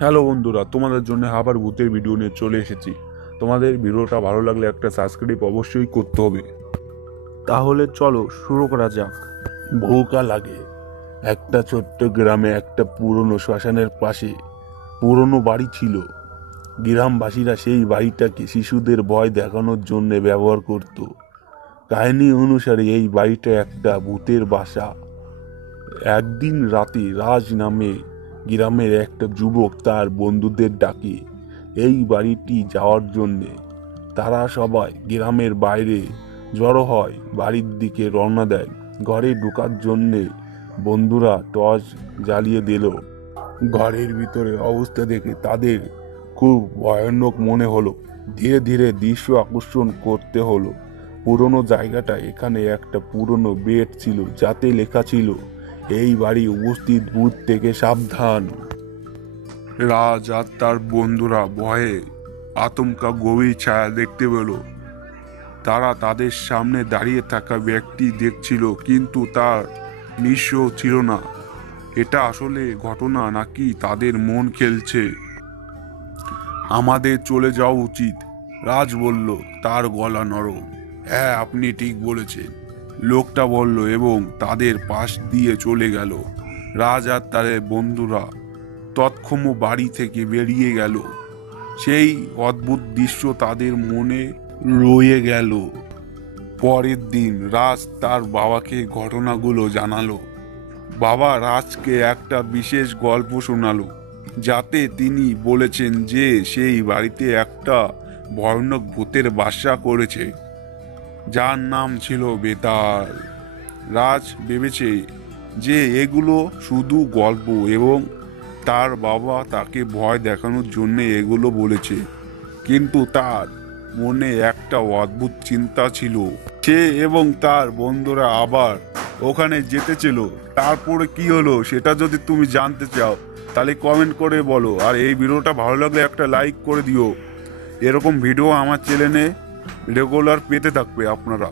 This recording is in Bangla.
হ্যালো বন্ধুরা, তোমাদের জন্য আবার ভূতের ভিডিও নিয়ে চলে এসেছি। তোমাদের ভিডিওটা ভালো লাগলে একটা সাবস্ক্রাইব অবশ্যই করতে হবে। তাহলে চলো শুরু করা যাক। বহুকাল আগে একটা ছোট্ট গ্রামে একটা পুরনো শ্মশানের পাশে পুরনো বাড়ি ছিল। গ্রামবাসীরা সেই বাড়িটাকে শিশুদের ভয় দেখানোর জন্য ব্যবহার করত। কাহিনী অনুসারে এই বাড়িটা একটা ভূতের বাসা। একদিন রাতে রাজ নামে গ্রামের একটা যুবক তার বন্ধুদের ডাকে এই বাড়িটি যাওয়ার জন্যে। তারা সবাই গ্রামের বাইরে জড়ো হয়, বাড়ির দিকে রওনা দেয়। ঘরে ঢোকার জন্যে বন্ধুরা টর্চ জ্বালিয়ে দিল। ঘরের ভিতরে অবস্থা দেখে তাদের খুব ভয়ানক মনে হলো। ধীরে ধীরে দৃশ্য আকর্ষণ করতে হলো। পুরনো জায়গাটা, এখানে একটা পুরনো বেড ছিল যাতে লেখা ছিল, এই বাড়ি উপস্থিত ভূত থেকে সাবধান। রাজ আর তার বন্ধুরা ভয়ে আতঙ্কা গভীর ছায়া দেখতে পেল। তারা তাদের সামনে দাঁড়িয়ে থাকা ব্যক্তি দেখছিল, কিন্তু তার নিঃস্ব ছিল না। এটা আসলে ঘটনা নাকি তাদের মন খেলছে? আমাদের চলে যাওয়া উচিত, রাজ বলল, তার গলা নরম। হ্যাঁ, আপনি ঠিক বলেছেন, লোকটা বলল এবং তাদের পাশ দিয়ে চলে গেল। রাজ আর তার বন্ধুরা তৎক্ষম বাড়ি থেকে বেরিয়ে গেল। সেই অদ্ভুত দৃশ্য তাদের মনে রয়ে গেল। পরের দিন রাজ তার বাবাকে ঘটনাগুলো জানালো। বাবা রাজকে একটা বিশেষ গল্প শোনালো, যাতে তিনি বলেছেন যে সেই বাড়িতে একটা ভয়ানক ভূতের বাসা করেছে, যার নাম ছিল বেতাল। রাজ ভেবেছে যে এগুলো শুধু গল্প এবং তার বাবা তাকে ভয় দেখানোর জন্য এগুলো বলেছে, কিন্তু তার মনে একটা অদ্ভুত চিন্তা ছিল। সে এবং তার বন্ধুরা আবার ওখানে যেতে ছিল। তারপরে কি হলো সেটা যদি তুমি জানতে চাও তাহলে কমেন্ট করে বলো, আর এই ভিডিওটা ভালো লাগলে একটা লাইক করে দিও। এরকম ভিডিও আমার চ্যানেলে রেগুলার পেতে থাকবে আপনারা।